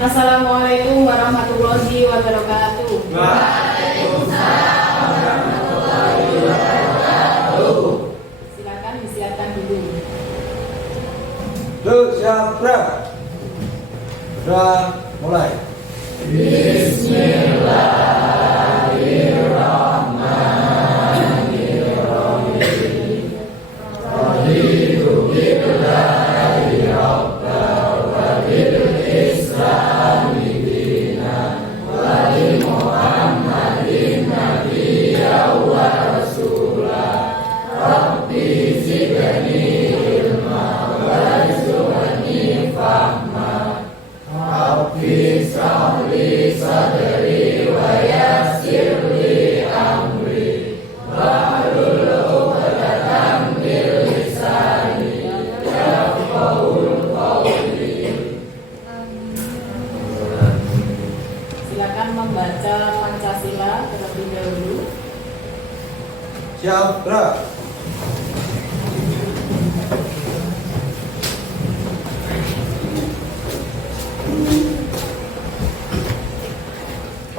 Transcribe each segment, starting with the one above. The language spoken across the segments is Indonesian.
Assalamualaikum warahmatullahi wabarakatuh. Waalaikumsalam warahmatullahi wabarakatuh. Silakan disiapkan dulu. Siapa? Sudah mulai. Bismillahirrahmanirrahim. Raditu billahi rabban wa bil islami dinan wa bi Muhammadin nabiyyan wa rasulah. Rabbi zidni ilma warzuqni fahma. Rabbi shrah li sadri wa yassir li amri wahlul 'uqdatam min lisani yafqahu qawli. Silakan membaca Pancasila terlebih dahulu. Siapa?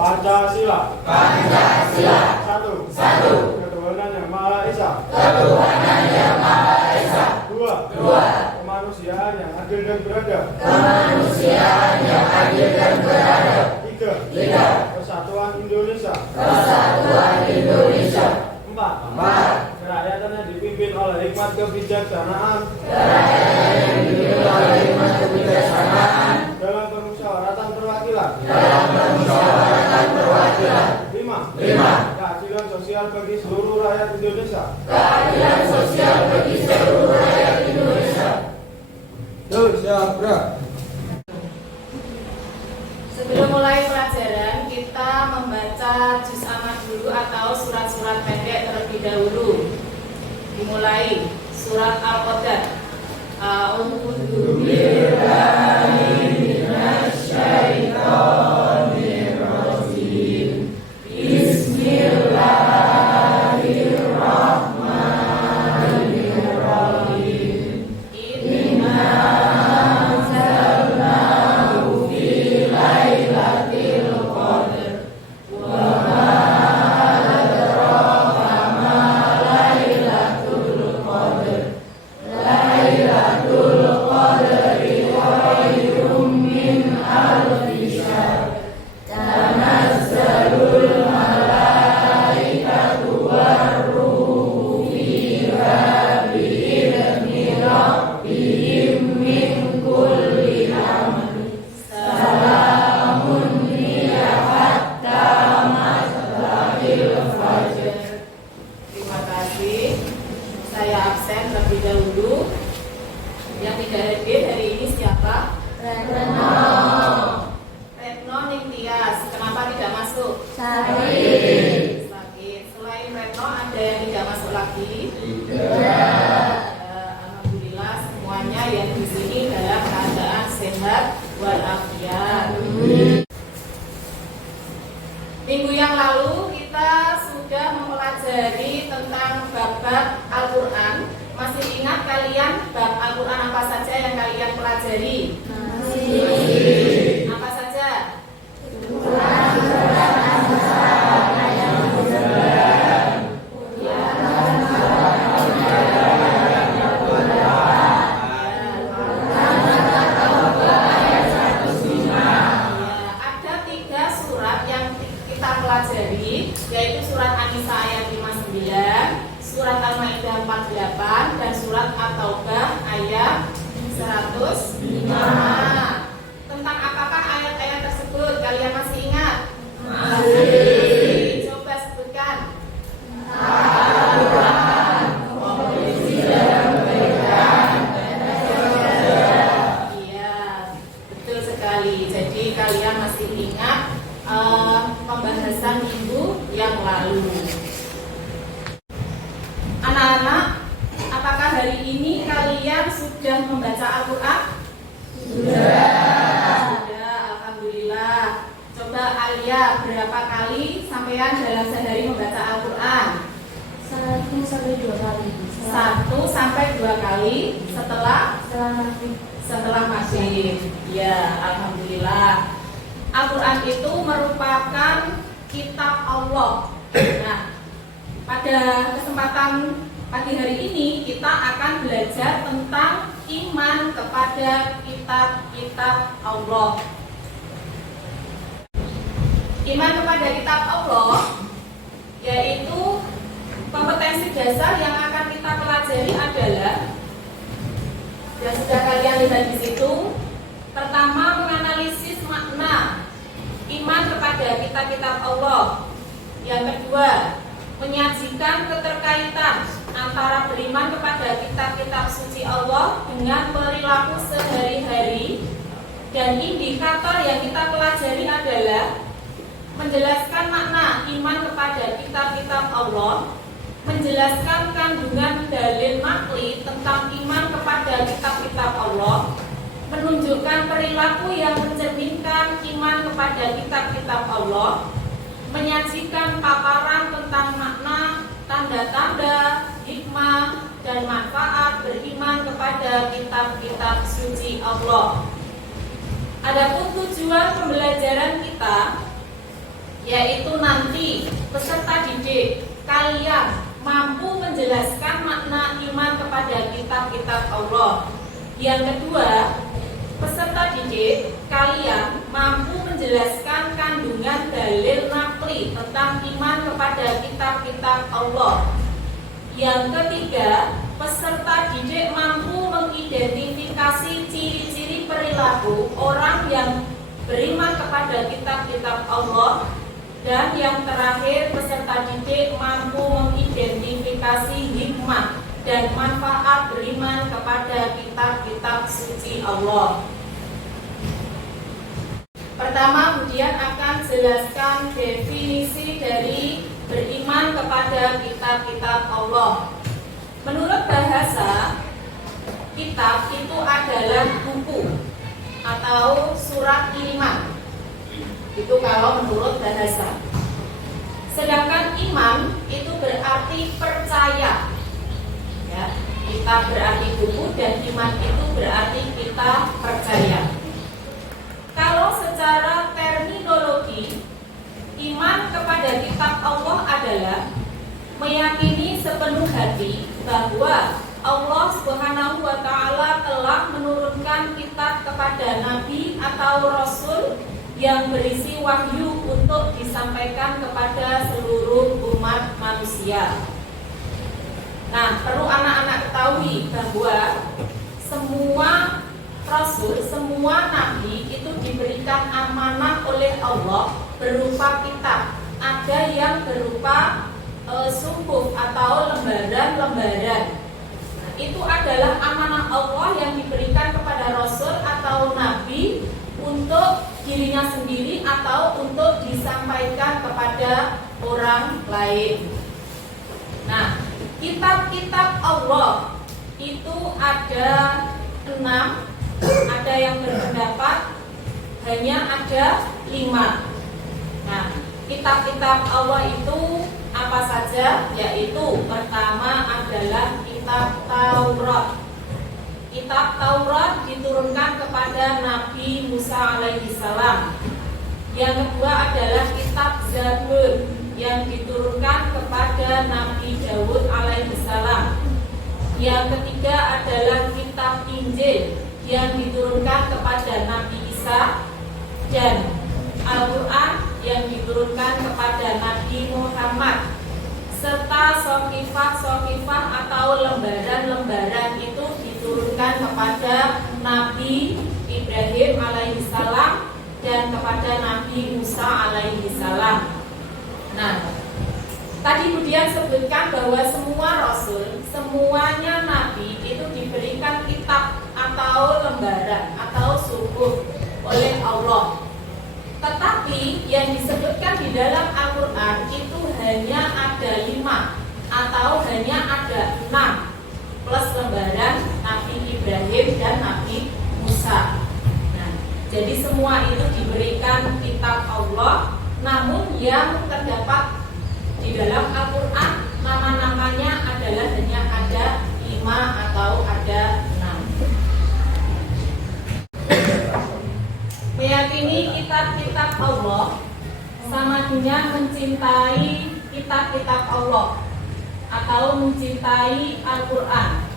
Pancasila. Pancasila. Satu. Ketuhanan Yang Maha Esa. Ketuhanan Yang Maha Esa. Dua. Dua. Kemanusiaan yang adil dan beradab. Kemanusiaan yang adil dan beradab. Tiga. Tiga. Persatuan Indonesia. Persatuan Indonesia. Empat. Empat. Kerakyatan yang dipimpin oleh hikmat kebijaksanaan Kerakyatan yang dipimpin oleh hikmat kebijaksanaan dalam permusyawaratan perwakilan. dalam permusyawaratan perwakilan. Lima. Lima. Keadilan sosial bagi seluruh rakyat Indonesia. Keadilan sosial bagi seluruh rakyat Indonesia. Siapa? Sebelum mulai pelajaran, kita membaca juz amma dulu atau surat-surat pendek terlebih dahulu. Dimulai surat Al-Qadar. A'udzu billahi minasyaitonir rajim. Bismillahirrahmanirrahim. Inna anzalnahu fi lailatul qadar. Wa ma adraka ma lailatul qadar. Lailatul qadri khairum min alfi syahr. Tanazzalul malaikatu war-ruhu fiha bi'izni rabbihim min kulli amrin. Salamun hiya hatta matla'il fajr. Terima kasih. Saya absen terlebih dahulu. Yang tidak hadir hari ini siapa? Retno. Retno Ningtyas. Kenapa tidak masuk? Sakit. Selain Retno ada yang tidak masuk lagi? Tidak. Alhamdulillah semuanya yang di sini dalam keadaan sehat walafiat. Minggu yang lalu kita sudah mempelajari tentang bab-bab Al-Quran. Masih ingat kalian bab Al-Quran apa saja yang kalian pelajari? Masih. Apa saja? Ada 3 surat yang kita pelajari, yaitu surat An-Nisa ayat 59, surat Al-Maidah 48, dan surat At-Taubah ayat 105. Tentang apakah ayat-ayat tersebut? Kalian masih ingat? Masih. Coba sebutkan. sudah membaca Al-Quran? Sudah. Sudah, alhamdulillah. Coba Alia, berapa kali sampean dalam sehari membaca Al-Quran? 1 sampai 2 kali. 1 sampai 2 kali setelah maghrib. Ya, alhamdulillah. Al-Quran itu merupakan kitab Allah. Nah, pada kesempatan pagi hari ini kita akan belajar tentang iman kepada kitab-kitab Allah. Iman kepada kitab Allah yaitu kompetensi dasar yang akan kita pelajari adalah, dan sudah kalian lihat di situ, pertama menganalisis makna iman kepada kitab-kitab Allah. Yang kedua, menyajikan keterkaitan antara beriman kepada kitab-kitab suci Allah dengan perilaku sehari-hari. Dan indikator yang kita pelajari adalah menjelaskan makna iman kepada kitab-kitab Allah, menjelaskan kandungan dalil nakli tentang iman kepada kitab-kitab Allah, menunjukkan perilaku yang mencerminkan iman kepada kitab-kitab Allah, menyajikan paparan tentang makna, tanda-tanda, hikmah, dan manfaat beriman kepada kitab-kitab suci Allah. Adapun tujuan pembelajaran kita yaitu nanti peserta didik kalian mampu menjelaskan makna iman kepada kitab-kitab Allah. Yang kedua, peserta didik kalian mampu menjelaskan kandungan dalil nakli tentang iman kepada kitab-kitab Allah. Yang ketiga, peserta didik mampu mengidentifikasi ciri-ciri perilaku orang yang beriman kepada kitab-kitab Allah. Dan yang terakhir, peserta didik mampu mengidentifikasi hikmah dan manfaat beriman kepada kitab-kitab suci Allah. Pertama, kemudian akan jelaskan definisi dari beriman kepada kitab-kitab Allah. Menurut bahasa, kitab itu adalah buku atau surat kiriman. Itu kalau menurut bahasa. Sedangkan iman itu berarti percaya. Ya, kitab berarti buku dan iman itu berarti kita percaya. Kalau secara terminologi, iman kepada kitab Allah adalah meyakini sepenuh hati bahwa Allah Subhanahu wa Ta'ala telah menurunkan kitab kepada nabi atau rasul yang berisi wahyu untuk disampaikan kepada seluruh umat manusia. Nah, perlu anak-anak ketahui bahwa semua rasul, semua nabi itu diberikan amanah oleh Allah berupa kitab. Ada yang berupa suhuf atau lembaran-lembaran. Nah, itu adalah amanah Allah yang diberikan kepada rasul atau nabi untuk dirinya sendiri atau untuk disampaikan kepada orang lain. Nah, kitab-kitab Allah itu ada 6, ada yang berpendapat hanya ada 5. Nah, kitab-kitab Allah itu apa saja? Yaitu pertama adalah kitab Taurat. Kitab Taurat diturunkan kepada Nabi Musa alaihi salam. Yang kedua adalah kitab Zabur yang diturunkan kepada Nabi Daud alaihi salam. Yang ketiga adalah kitab Injil yang diturunkan kepada Nabi Isa, dan Al-Quran yang diturunkan kepada Nabi Muhammad, serta sokifah atau lembaran-lembaran itu diturunkan kepada Nabi Ibrahim alaihissalam dan kepada Nabi Musa alaihissalam. Nah, tadi kemudian sebutkan bahwa semua rasul, semuanya nabi itu diberikan kitab atau lembaran atau suhuf oleh Allah. Tetapi yang disebutkan di dalam Al-Quran itu hanya ada 5 atau hanya ada 6 plus lembaran Nabi Ibrahim dan Nabi Musa. Nah, jadi semua itu diberikan kitab Allah, namun yang terdapat di dalam Al-Quran nama-namanya adalah hanya ada 5 atau ada 6. Meyakini kitab-kitab Allah sama dengan mencintai kitab-kitab Allah atau mencintai Al-Quran.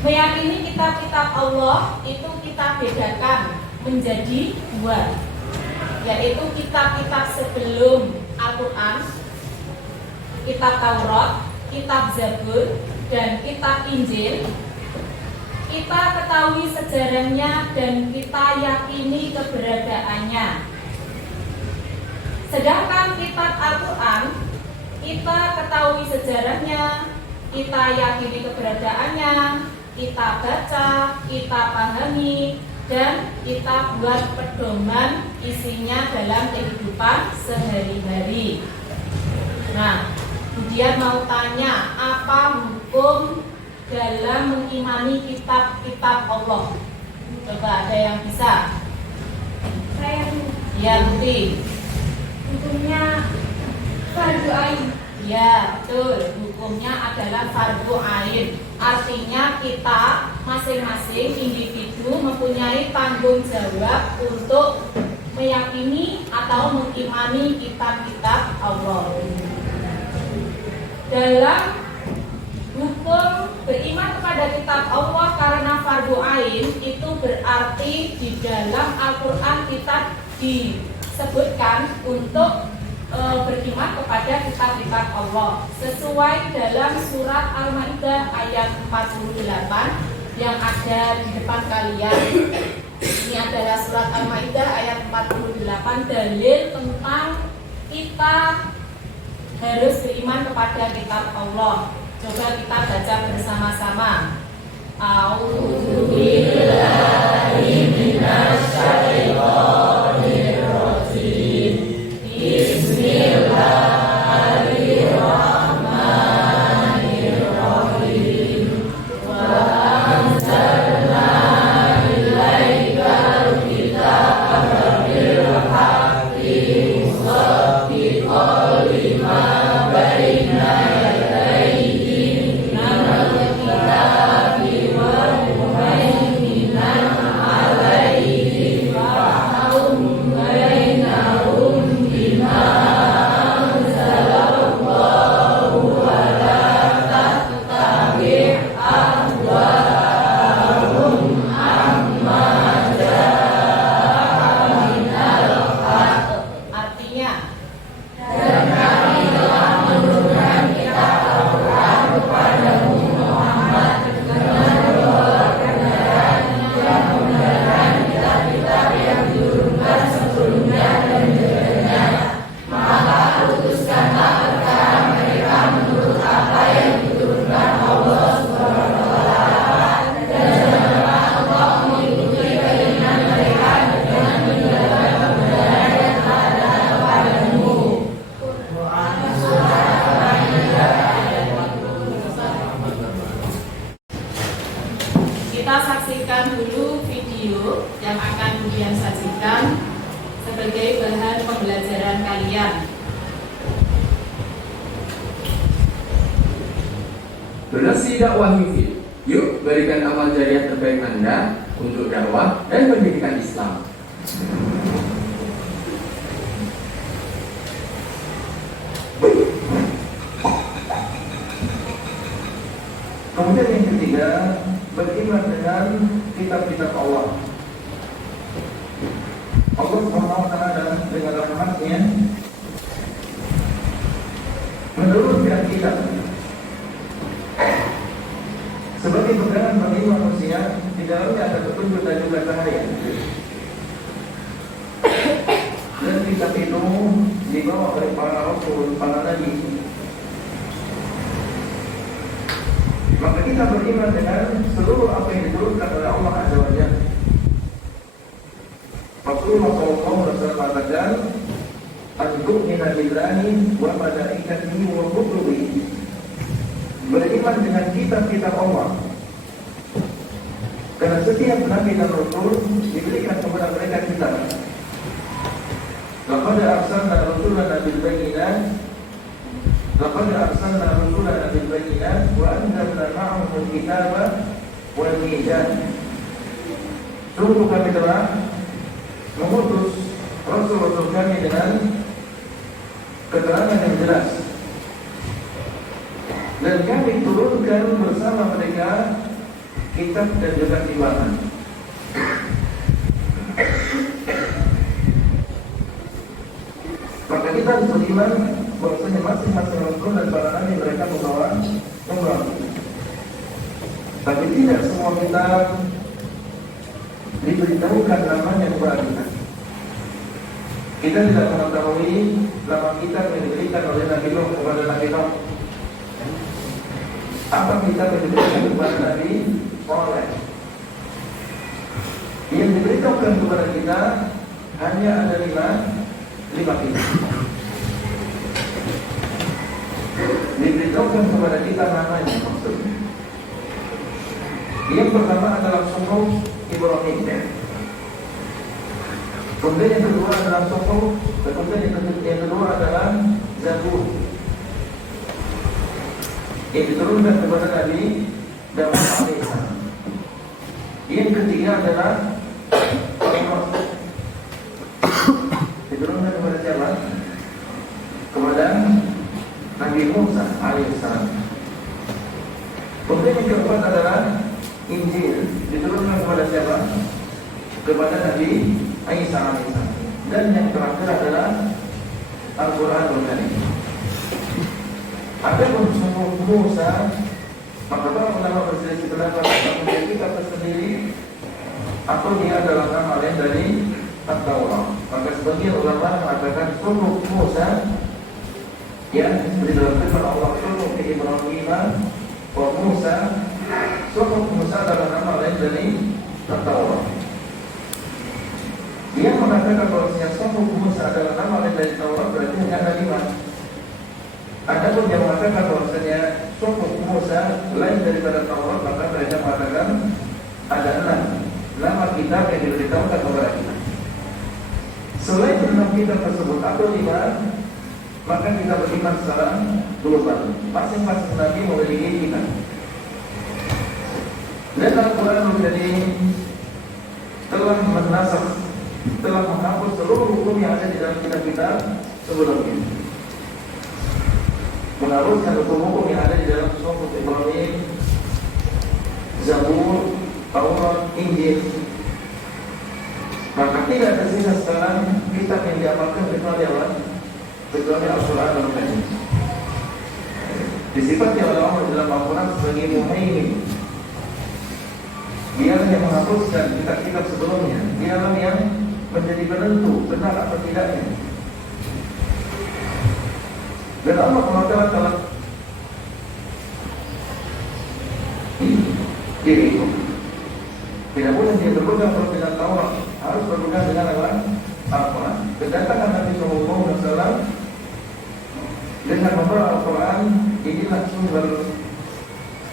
Meyakini kitab-kitab Allah itu kita bedakan menjadi 2, yaitu kitab-kitab sebelum Al-Quran, kitab Taurat, kitab Zabur, dan kitab Injil. Kita ketahui sejarahnya dan kita yakini keberadaannya. Sedangkan kitab Al-Quran, kita ketahui sejarahnya, kita yakini keberadaannya, kita baca, kita pahami, dan kita buat pedoman isinya dalam kehidupan sehari-hari. Nah, kemudian mau tanya, apa hukum dalam mengimani kitab-kitab Allah? Coba ada yang bisa? Saya Ya, Tuti. hukumnya fardu ain. Ya, betul. Hukumnya adalah fardu ain. Artinya kita masing-masing individu mempunyai tanggung jawab untuk meyakini atau mengimani kitab-kitab Allah. Dalam hukum beriman kepada kitab Allah karena fardu ain itu berarti di dalam Al-Quran kita disebutkan untuk beriman kepada kitab-kitab Allah sesuai dalam surat Al-Maidah ayat 48 yang ada di depan kalian. Ini adalah surat Al-Maidah ayat 48, dalil tentang kita harus beriman kepada kitab Allah. Coba kita baca bersama-sama. A'udzubillahi minasyaitonir rajim. Bismillahirrahmanirrahim. Wa anzalna ilaikal kitaba bil haqqi musaddiqan lima baina yadayhi minal kitabi wa muhaiminan alaihi fahkum bainahum bima anzalallahu wa la tattabi' ahwa'ahum amma ja'a minal haqq. Artinya, dan kami telah menurunkan kitab Al-Quran kepadamu Muhammad dengan membawa kebenaran dan pembenaran kitab-kitab yang diturunkan sebelumnya dan setelahnya. Maka putuskanlah perkara mereka menurut apa yang diturunkan Allah Subhanahu wa Ta'ala, dan janganlah engkau mengikuti keinginan mereka dengan meninggalkan kebenaran yang telah datang kepadamu. Kita saksikan dulu video yang akan Budian sajikan sebagai bahan pembelajaran kalian. Donasi dakwah Mufid. Yuk berikan amal jariah terbaik Anda untuk dakwah dan pendidikan Islam. Kemudian yang ketiga, beriman dengan kitab-kitab Allah. Allah Subhanahu wa Ta'ala dengan rahmatnya menurunkan kitab sebagai pegangan bagi manusia. Di dalamnya ada petunjuk dan juga cahaya. Dan kitab itu dibawa oleh para rasul, para nabi. Maka kita beriman dengan seluruh apa yang diturunkan oleh Allah Azza wa Jalla. Rasulullah SAW mengatakan, "An tu'mina billahi wa malaikatihi wa kutubihi." beriman dengan kitab-kitab Allah. Karena setiap nabi dan rasul diberikan kepada mereka kitab. Laqad arsalna rusulana bil bayyinat wa anzalna ma'ahum al-kitaba wal mizan. Sungguh kami telah mengutus rasul-rasul kami dengan keterangan yang jelas, dan kami turunkan bersama mereka kitab dan juga timbangan. Maka kita harus beriman bahwasanya masing-masing rasul dan para nabi mereka membawa umrah. Tapi tidak semua kitab diberitahukan namanya kepada kita. Kita tidak mengetahui nama kitab yang diberikan oleh Nabi Nuh kepada Nabi Nuh. Apa kitab yang diberikan kepada Nabi Saleh? Yang diberitahukan kepada kita hanya ada lima kitab. Diberitahukan kepada kita namanya maksudnya. Yang pertama adalah suhuf Ibrahim. Kemudian yang kedua adalah suhuf, kemudian yang kedua adalah Zabur yang diturunkan kepada Nabi Daud alaihissalam. Yang ketiga adalah Taurat, diturunkan kepada siapa? Kepada Nabi Musa alaihissalam. Kemudian yang keempat adalah Injil, diturunkan kepada siapa? Kepada Nabi Isa alaihissalam. Dan yang terakhir adalah Al-Quranul Karim. Adapun suhuf Musa, maka para ulama berselisih pendapat tentang dia kitab tersendiri atau dia adalah nama lain dari At-Taurat. Maka sebagian ulama mengatakan suhuf Musa yang di dalam firman Allah, suhuf Ibrahim wa Musa, suhuf Musa adalah nama lain dari At-Taurat. Dia mengatakan bahwasanya suhuf Musa adalah nama lain dari Taurat, berarti hanya ada 5. Adapun yang mengatakan bahwasanya suhuf Musa lain daripada Taurat, maka mereka mengatakan ada 6 nama kitab yang diberitahukan kepada kita. Selain 6 kitab tersebut atau 5, maka kita beriman secara global. Masing-masing nabi memiliki kitab. Dan Al-Quran menjadi telah menasakh, telah menghapus seluruh hukum yang ada di dalam kitab-kitab sebelumnya. Menghapuskan hukum-hukum yang ada di dalam suhuf Ibrahim, Zabur, Taurat, Injil. Maka tidak ada sisa sekarang kitab yang diamalkan kecuali apa? Kecuali Al-Quran Al-Karim. Disifati oleh Allah dalam Al-Quran sebagai muhaimin. Dialah yang menghapuskan kitab-kitab sebelumnya. Dialah yang menjadi penentu benar atau tidaknya. Dan Allah SWT telah diriku. Tidak boleh dia berpegang dengan Taurat, harus berpegang dengan Al-Quran. Kedatangan Nabi SAW dengan membawa Al-Quran, inilah sumber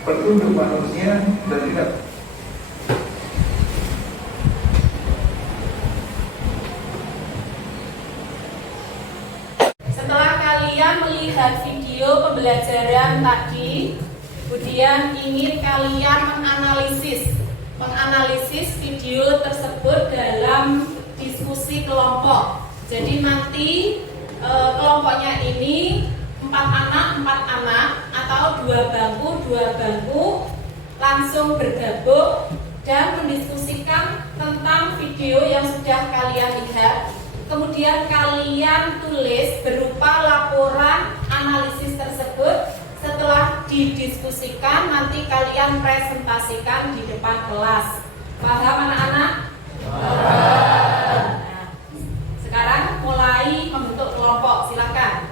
petunjuk manusia dan tidak. Melihat video pembelajaran tadi, kemudian ingin kalian menganalisis video tersebut dalam diskusi kelompok. Jadi nanti kelompoknya ini 4 anak atau 2 bangku langsung bergabung dan mendiskusikan tentang video yang sudah kalian lihat. Kemudian kalian tulis berupa laporan analisis tersebut. Setelah didiskusikan, nanti kalian presentasikan di depan kelas. Paham anak-anak? Nah, sekarang mulai membentuk kelompok, silakan.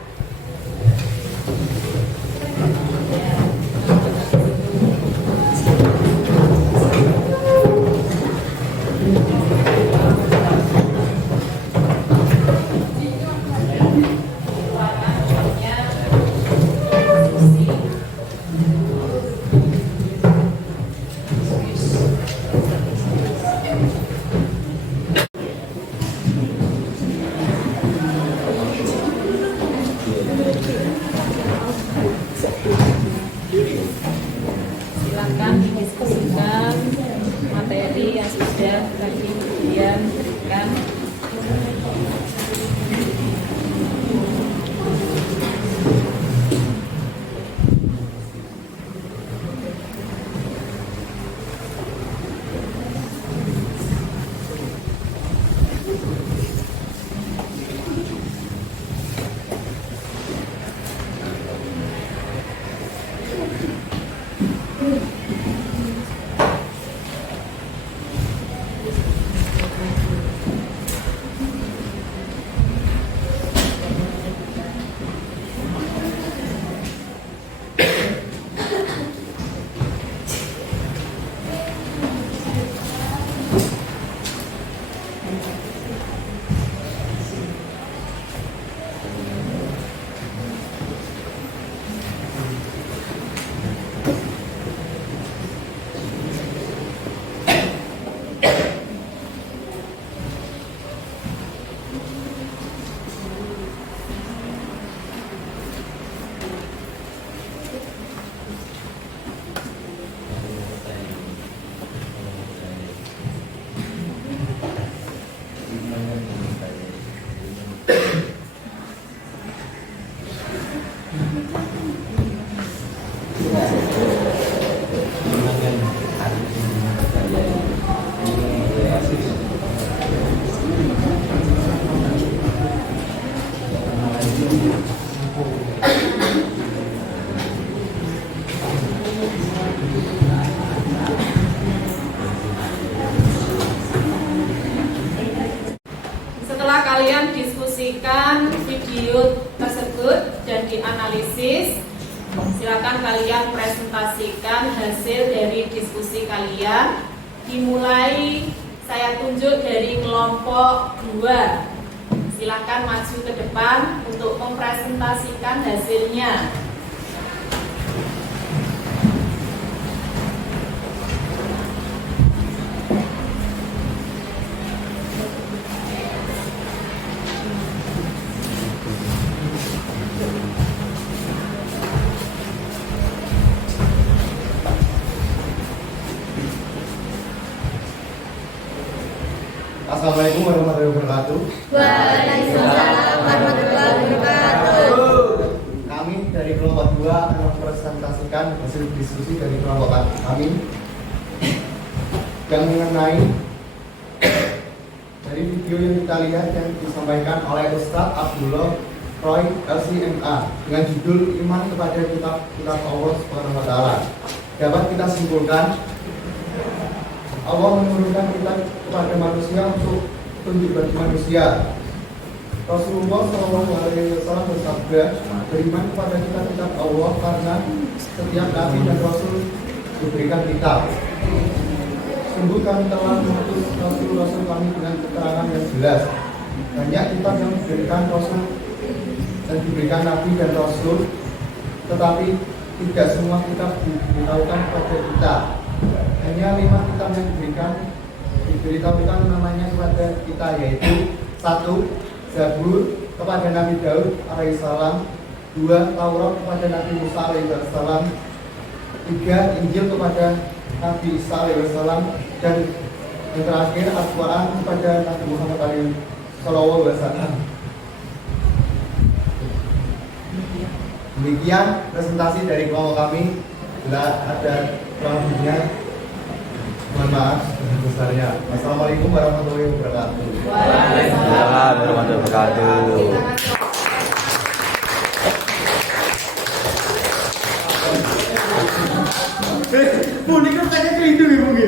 Setelah kalian diskusikan video tersebut dan dianalisis, silakan kalian presentasikan hasil dari diskusi kalian. Dimulai saya tunjuk dari kelompok 2. Silakan maju ke depan untuk mempresentasikan hasilnya. Assalamualaikum warahmatullahi wabarakatuh. Waalaikumsalam warahmatullahi wabarakatuh. Kami dari kelompok 2 akan mempresentasikan hasil diskusi dari kelompok kami yang mengenai dari video yang kita lihat yang disampaikan oleh Ustadz Abdullah Roy LCMA dengan judul Iman kepada kitab Allah Subhanahu wa taala. Dapat kita simpulkan Allah menurunkan kitab kepada manusia untuk tunjuk bagi manusia. Rasulullah SAW bersabda, beriman kepada kitab Allah karena setiap nabi dan rasul diberikan kitab. Sungguh kami telah mengutus rasul-rasul kami dengan keterangan yang jelas. Banyak kitab yang diberikan rasul dan diberikan nabi dan rasul, tetapi tidak semua kitab diberitahukan kepada kita. Hanya 5 kitab yang diberitahukan namanya kepada kita, yaitu 1. Zabur kepada Nabi Daud alaihissalam, 2. Taurat kepada Nabi Musa alaihissalam, 3. Injil kepada Nabi Isa alaihissalam, dan yang terakhir Al-Quran kepada Nabi Muhammad alaihissalam. Demikian presentasi dari kelompok kami. Bila ada selanjutnya, mohon maaf sebesar besarnya. Assalamualaikum warahmatullahi wabarakatuh. Waalaikumsalam warahmatullahi wabarakatuh.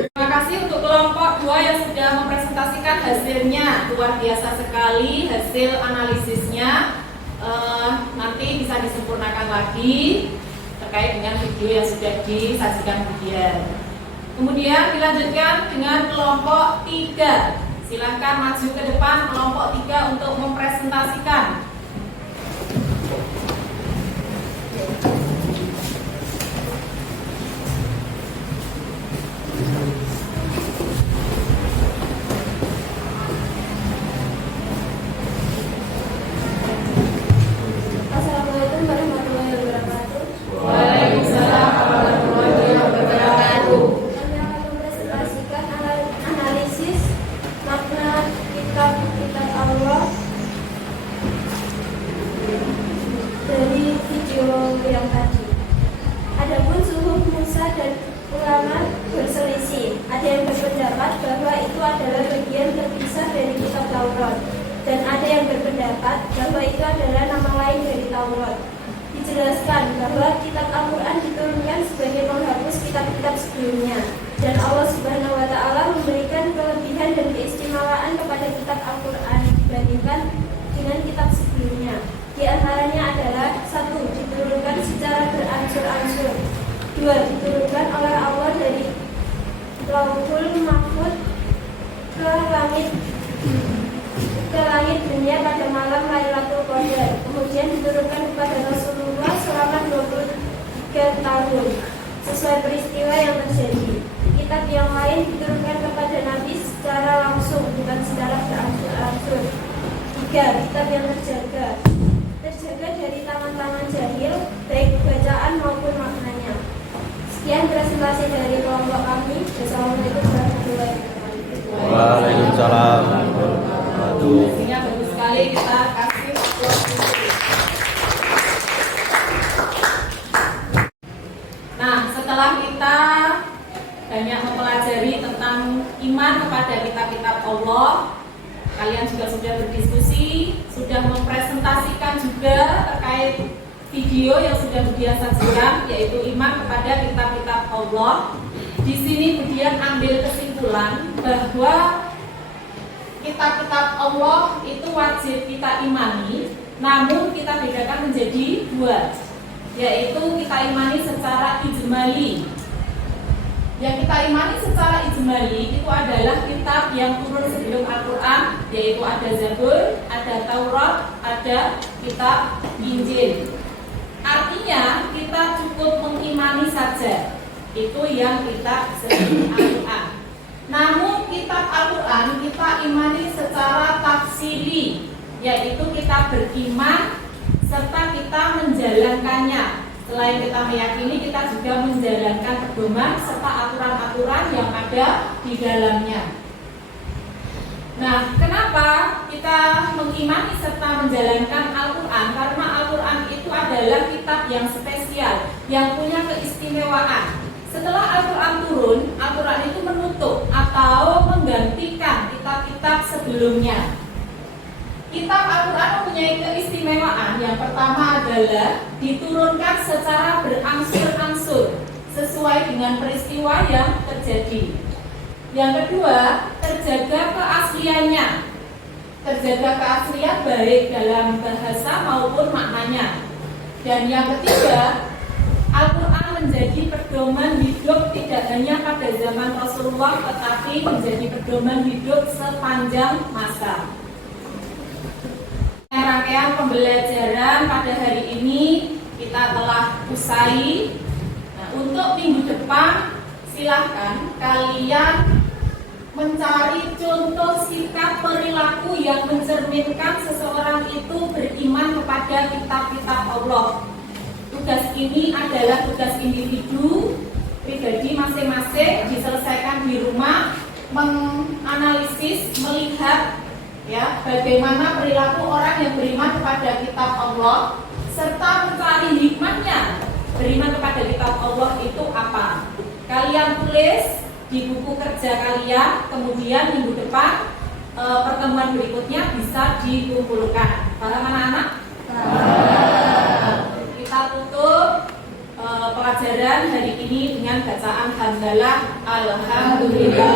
Terima kasih untuk kelompok 2 yang sudah mempresentasikan hasilnya. Luar biasa sekali hasil analisisnya. Nanti bisa disempurnakan lagi terkait dengan video yang sudah disajikan kemudian. Kemudian dilanjutkan dengan kelompok 3. Silakan maju ke depan kelompok 3 untuk mempresentasikan. Assalamualaikum warahmatullahi wabarakatuh. Waalaikumsalam warahmatullahi wabarakatuh. Kami akan mempresentasikan analisis makna kitab Allah dari video yang tadi. Adapun suhu Musa dan ulama berselisih. Ada yang berpendapat bahwa itu adalah bagian terpisah dari kitab Taurat, dan ada yang berpendapat bahwa itu adalah nama lain dari Taurat. Dijelaskan bahwa kitab Al-Quran diturunkan sebagai penghapus kitab-kitab sebelumnya, dan Allah Subhanahu wa taala memberikan kelebihan dan keistimewaan kepada kitab Al-Quran dibandingkan dengan kitab sebelumnya. Di antaranya adalah 1. Diturunkan secara beransur-ansur, 2. Diturunkan oleh Allah dari Lauhul Mahfuz ke langit dunia pada malam Lailatul Qadar, kemudian diturunkan kepada Rasulullah selama 23 tahun sesuai peristiwa yang terjadi. Kitab yang lain diturunkan kepada Nabi secara langsung, bukan secara beransur-ansur. 3. Kitab yang terjaga dari tangan-tangan jahil, baik bacaan maupun maknanya. Sekian presentasi dari kelompok kami. Wassalamualaikum warahmatullahi wabarakatuh. Waalaikumsalam warahmatullahi wabarakatuh. Hasilnya bagus sekali Mari kita kasih applause dulu. Nah, setelah kita banyak mempelajari tentang iman kepada kitab-kitab Allah, kalian juga sudah berdiskusi, sudah mempresentasikan juga terkait video yang sudah Budian sajikan, yaitu iman kepada kitab-kitab Allah. Di sini Budian ambil kesimpulan bahwa kitab-kitab Allah itu wajib kita imani, namun kita bedakan menjadi dua, yaitu kita imani secara ijmali. Yang kita imani secara ijmali itu adalah kitab yang turun sebelum Al-Quran, yaitu ada Zabur, ada Taurat, ada kitab Injil. Artinya kita cukup mengimani saja, itu yang kita sebut Al-Quran. Namun kitab Al-Quran kita imani secara tafsiri, yaitu kita beriman serta kita menjalankannya. Selain kita meyakini, kita juga menjalankan pedoman serta aturan-aturan yang ada di dalamnya. Nah, kenapa kita mengimani serta menjalankan Al-Quran? Karena Al-Quran itu adalah kitab yang spesial, yang punya keistimewaan. Setelah Al-Quran turun, Al-Quran itu menutup atau menggantikan kitab-kitab sebelumnya. Kitab Al-Quran mempunyai keistimewaan. Yang pertama adalah diturunkan secara berangsur-angsur sesuai dengan peristiwa yang terjadi. Yang kedua, terjaga keasliannya. Terjaga keaslian baik dalam bahasa maupun maknanya. Dan yang ketiga, Al-Quran menjadi pedoman hidup tidak hanya pada zaman Rasulullah, tetapi menjadi pedoman hidup sepanjang masa. Rangkaian pembelajaran pada hari ini kita telah usai. Nah, untuk minggu depan silahkan kalian mencari contoh sikap perilaku yang mencerminkan seseorang itu beriman kepada kitab-kitab Allah. Tugas ini adalah tugas individu, pribadi masing-masing, diselesaikan di rumah, menganalisis, melihat ya bagaimana perilaku orang yang beriman kepada kitab Allah, serta mencari hikmahnya beriman kepada kitab Allah itu apa. Kalian tulis di buku kerja kalian, kemudian minggu depan pertemuan berikutnya bisa dikumpulkan. Paham anak-anak? Kita tutup pelajaran hari ini dengan bacaan hamdalah alhamdulillah.